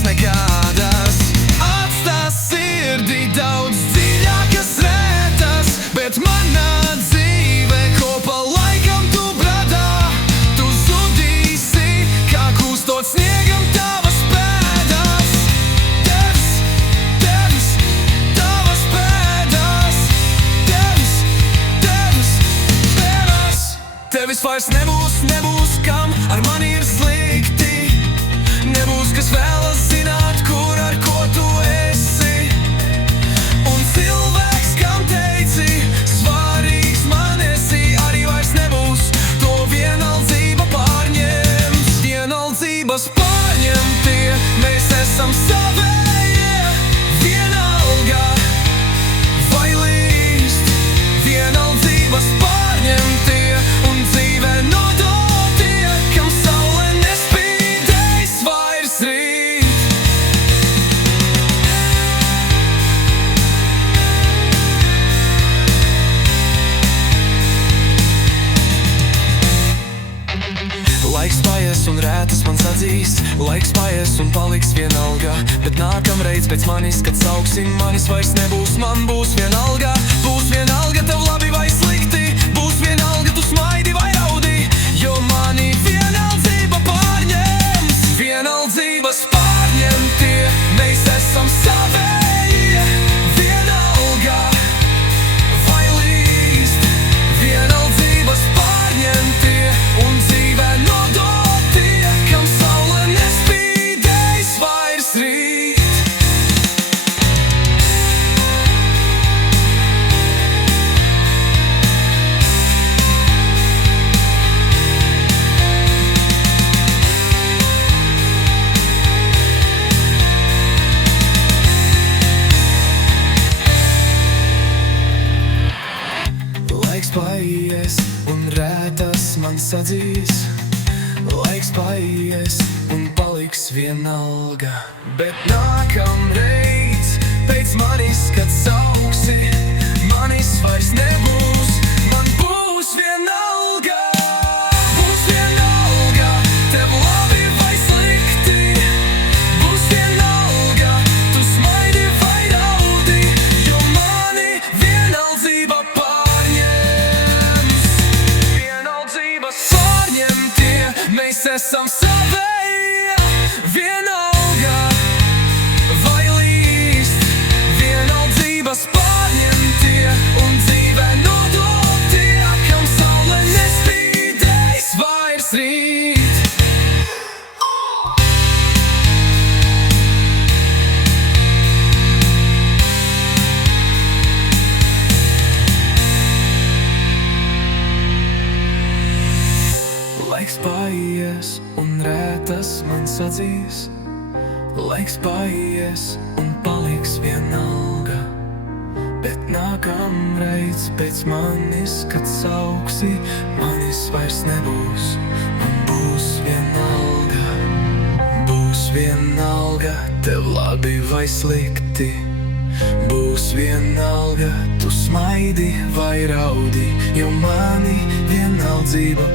vairs nekādas. Atstās sirdī daudz dziļākas rētas, bet manā dzīve kopā laikam tu bradā. Tu zudīsi, kā kūstot sniegam tavas pēdas. Tavas pēdas. Tevis vairs nebūs, kam ar mani ir slikti. Nebūs, kas vēlas zināt, kur ar ko tu esi. Un cilvēks, kam teici, svarīgs man esi, arī vairs nebūs. To vienaldzība pārņems. Vienaldzības pārņemtie, mēs esam savējie. Vienalga vai līst. Vienaldzības pārņemtie un dzīvē nodotie, kam saule nespīdēs vairs rīt. Laiks paies un rētas man sadzīs. Laiks paies un paliks vienalga. Bet nākamreiz pēc manis, kad sauksim, manis vairs nebūs. Man būs vienalga. Būs vienalga, tev labi vai slikti. Būs vienalga, tu smaidi vai raudi. Jo mani vienaldzība pārņems. Vienaldzības pārņemtie, mēs esam savējie. Vienalga vai līst. Vienaldzības pārņemtie un dzīvē nodotie, kam saule nespīdēs vairs rīt. Laiks paies un rētas man sadzīs. Laiks paies un paliks vienalga. Bet nākamreiz pēc manis, kad sauksi, manis vairs nebūs. Man būs vienalga. Būs vienalga, tev labi vai slikti. Būs vienalga, tu smaidi vai raudi. Jo mani vienaldzība pārņems. Vienaldzības pārņemtie, mēs esam savējie. Vienalga vai līst. Vienaldzības pārņemtie un dzīvē nodotie, kam saule nespīdēs vairs rīt. Laiks paies un rētas man sadzīs. Laiks paies un paliks vienalga. Bet nākamreiz pēc manis, kad sauksi, manis vairs nebūs. Man būs vienalga. Būs vienalga, tev labi vai slikti. Būs vienalga, tu smaidi vai raudi. Jo mani vienaldzība